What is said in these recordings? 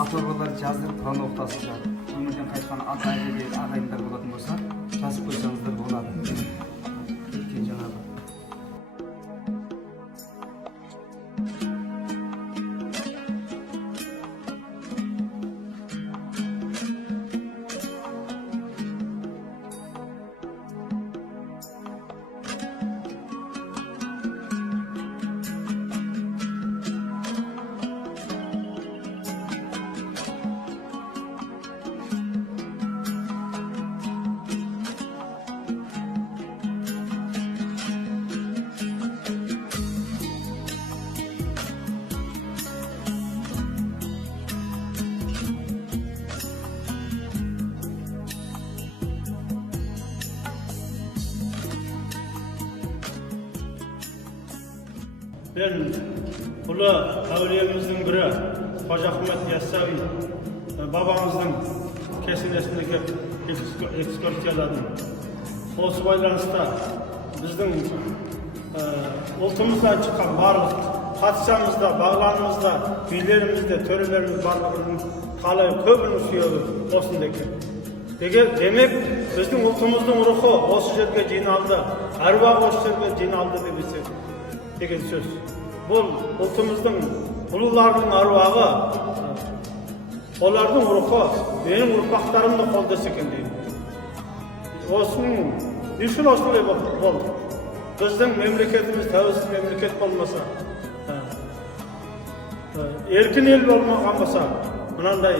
ата-бабалар жаздырып Құран оқытасыздар. Өмірден қайтқан ата-әжеге ағайындар болатын болса, жазып қойсаңыздар болады. Өткен жаңағы Ben Ulu Avliyemizin biri Hoca Ahmet Yassavi babamızın kesinesindeki ekskursiyaladım. Осы байланышта біздің ұлтымыздан шыққан барлық патшамызда, бағланымызда, билерімізде, төрелеріміз барлығының қалай көбінің сүйегі осында екен. Демек, біздің ұлтымыздың рухы осы жерге жиналды, әруағы осы жерге жиналды деген сөз. Бұл ұлтымыздың ұлыларының әруағы, олардың рухы менің ұрпақтарымды қолдаса екен дейді. Осының үшін осылай болды. Біздің мемлекетіміз тәуелсіз мемлекет болмаса, еркін ел болмаған болса, мынандай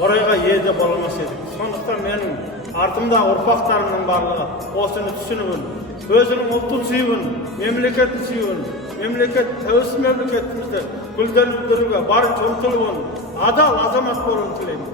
орайға ие болмас едік. Сондықтан менің артымда ұрпақтарымның барлығы осыны түсінуін, өзінің ұлтын сүйуін, мемлекетін сүйуін, тәуелсіз мемлекетімізді гүлдендіруге барынша ұмтылуын, адал азамат болуын тілеймін.